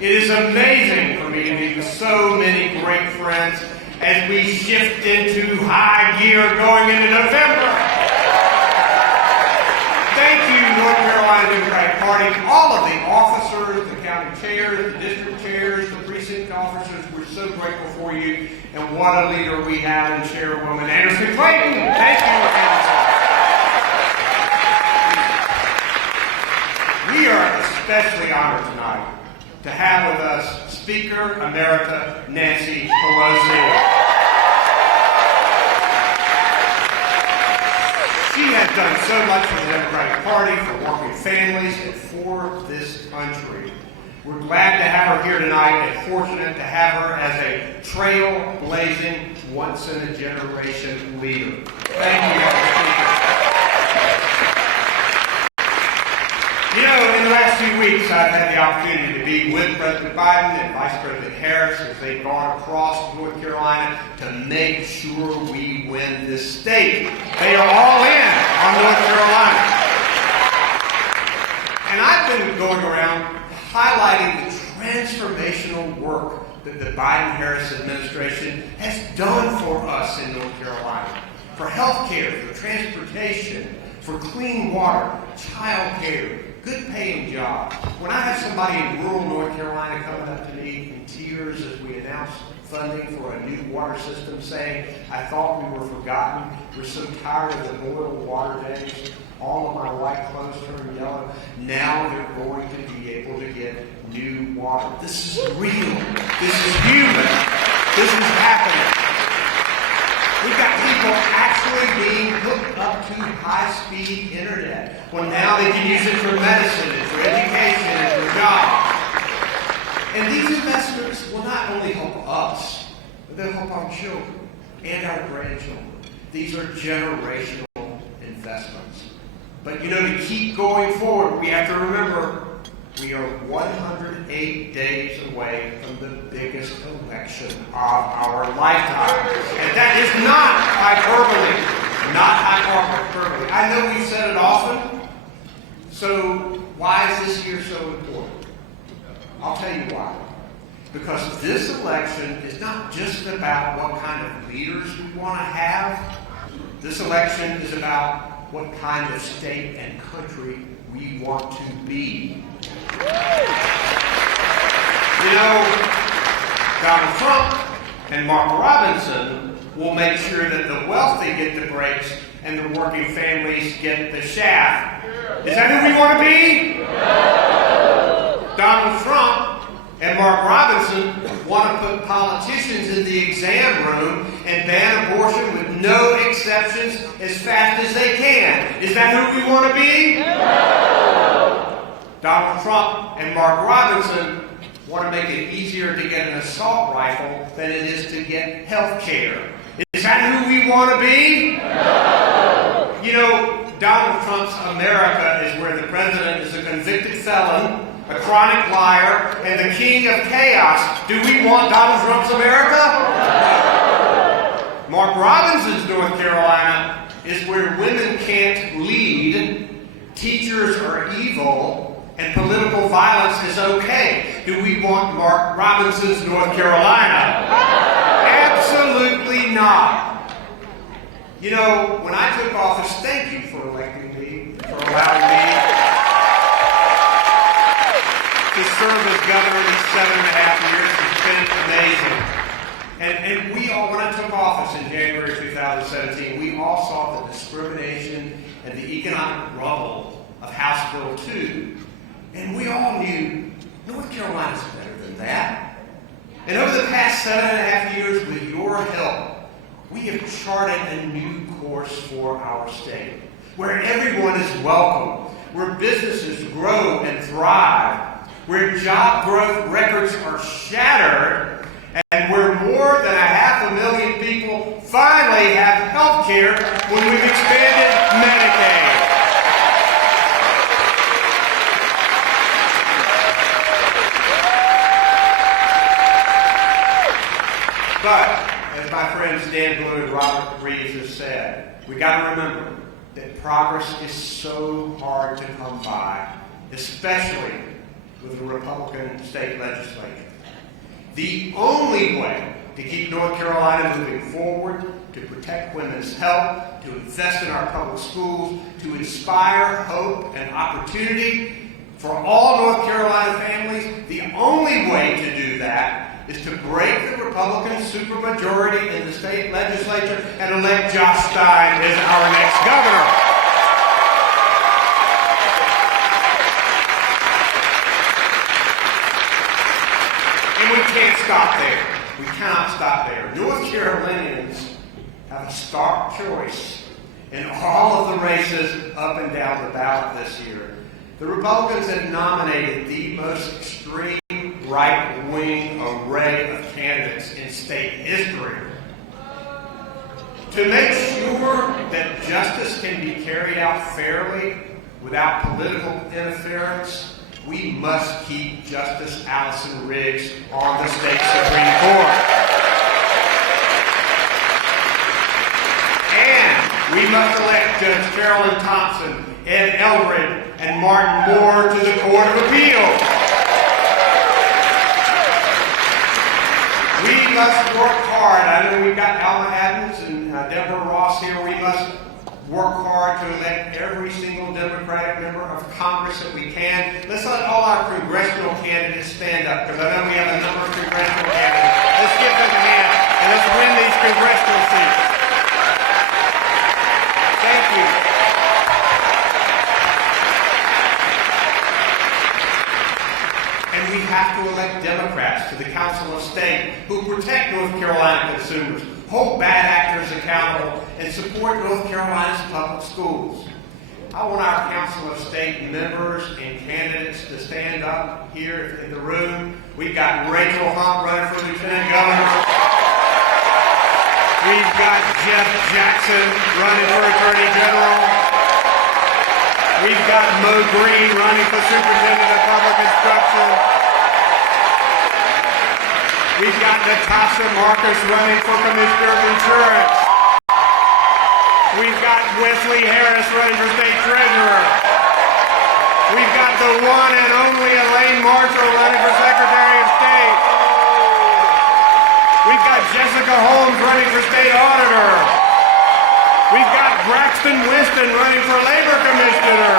It is amazing for me to meet with so many great friends as we shift into high gear going into November. Thank you, North Carolina Democratic Party, all of the officers, the county chairs, the district chairs, the precinct officers. We're so grateful for you, and what a leader we have in Chairwoman Anderson Clayton. Thank you, Anderson. We are especially honored tonight to have with us Speaker Emerita Nancy Pelosi. She has done so much for the Democratic Party, for working families, and for this country. We're glad to have her here tonight and fortunate to have her as a trailblazing, once-in-a-generation leader. Thank you, Mr. Speaker. You know, in the last few weeks, I've had the opportunity to be with President Biden and Vice President Harris as they've gone across North Carolina to make sure we win this state. They are all in on North Carolina. And I've been going around highlighting the transformational work that the Biden-Harris administration has done for us in North Carolina. For health care, for transportation, for clean water, child care, good paying jobs. When I have somebody in rural North Carolina coming up to me in tears as we announce funding for a new water system saying, I thought we were forgotten. We're so tired of the boiled water days. All of my white clothes turn yellow. Now they're going to be able to get new water. This is real. This is human. This is happening. We've got people actually being hooked up to high-speed internet. Well, now they can use it for medicine and for education and for jobs. And these investments will not only help us, but they'll help our children and our grandchildren. These are generational investments. But you know, to keep going forward, we have to remember we are 108 days away from the biggest election of our lifetime. And that is not hyperbole. Not hyperbole. I know we've said it often. So why is this year so important? I'll tell you why. Because this election is not just about what kind of leaders we want to have. This election is about what kind of state and country we want to be. You know, Donald Trump and Mark Robinson will make sure that the wealthy get the breaks and the working families get the shaft. Is that who we want to be? No. Donald Trump and Mark Robinson want to put politicians in the exam room and ban abortion with no exceptions as fast as they can. Is that who we want to be? No. Donald Trump and Mark Robinson want to make it easier to get an assault rifle than it is to get health care. Is that who we want to be? No. You know, Donald Trump's America is where the president is a convicted felon, a chronic liar, and the king of chaos. Do we want Donald Trump's America? No. Mark Robinson's North Carolina is where women can't lead, teachers are evil, and political violence is okay. Do we want Mark Robinson's North Carolina? Absolutely not. You know, when I took office, thank you for electing me, for allowing me to serve as governor these 7.5 years. It's been amazing. And we all, when I took office in January 2017, we all saw the discrimination and the economic rubble of House Bill 2. And we all knew North Carolina's better than that. And over the past 7.5 years, with your help, we have charted a new course for our state, where everyone is welcome, where businesses grow and thrive, where job growth records are shattered, and where more than 500,000 people finally have health care when we've expanded Medicaid. But, as my friends Dan Blue and Robert Reeves have said, we got to remember that progress is so hard to come by, especially with a Republican state legislature. The only way to keep North Carolina moving forward, to protect women's health, to invest in our public schools, to inspire hope and opportunity for all North Carolina families, the only way to do that is to break the Republican supermajority in the state legislature and elect Josh Stein as our next governor. And we can't stop there. We cannot stop there. North Carolinians have a stark choice in all of the races up and down the ballot this year. The Republicans have nominated the most extreme right-wing array of candidates in state history. To make sure that justice can be carried out fairly without political interference, we must keep Justice Allison Riggs on the state Supreme Court. And we must elect Judge Carolyn Thompson, Ed Eldred, and Martin Moore to the Court of Appeals. We must work hard. I know we've got Alma Adams and Deborah Ross here. We must work hard to elect every single Democratic member of Congress that we can. Let's let all our congressional candidates stand up, because I know we have a number of congressional candidates. Let's give them a hand, and let's win these congressional seats. Thank you. And we have to elect Democrats to the Council of State who protect North Carolina consumers, hold bad actors accountable, and support North Carolina's public schools. I want our Council of State members and candidates to stand up here in the room. We've got Rachel Hunt running for Lieutenant Governor. We've got Jeff Jackson running for Attorney General. We've got Mo Green running for Superintendent of Public Instruction. We've got Natasha Marcus running for Commissioner of Insurance. We've got Wesley Harris running for State Treasurer. We've got the one and only Elaine Marshall running for Secretary of State. We've got Jessica Holmes running for State Auditor. We've got Braxton Winston running for Labor Commissioner.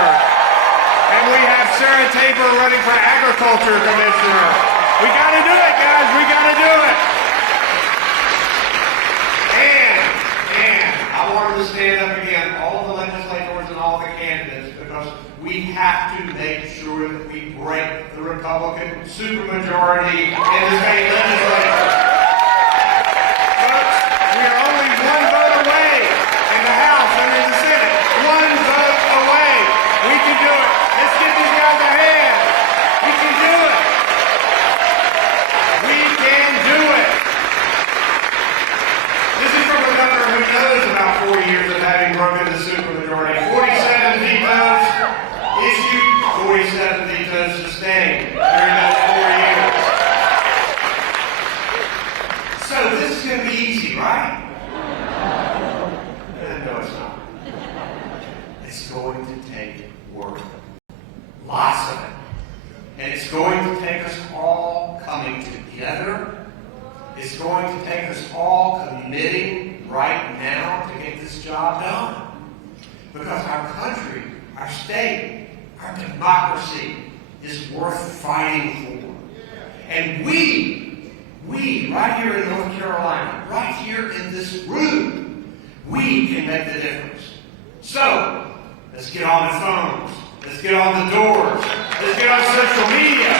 And we have Sarah Tabor running for Agriculture Commissioner. We got to do it, guys. We got to do it. And I wanted to stand up again, all the legislators and all the candidates, because we have to make sure that we break the Republican supermajority in the state legislature. Folks, we are only one vote away in the House and in the Senate. One vote away. We can do it. Let's give these guys a hand. We can do it. We can do it. This is from a governor who knows about 4 years of having broken the supermajority. 47 vetoes issued, 47 vetoes sustained during those 4 years. So this is going to be easy, right? No, it's not. It's going to take work. Lots of it. And it's going to take us all coming together. It's going to take us all committing right now to get this job done. Because our country, our state, our democracy is worth fighting for. And we right here in North Carolina, right here in this room, we can make the difference. So, let's get on the phones. Let's get on the doors. Let's get on social media.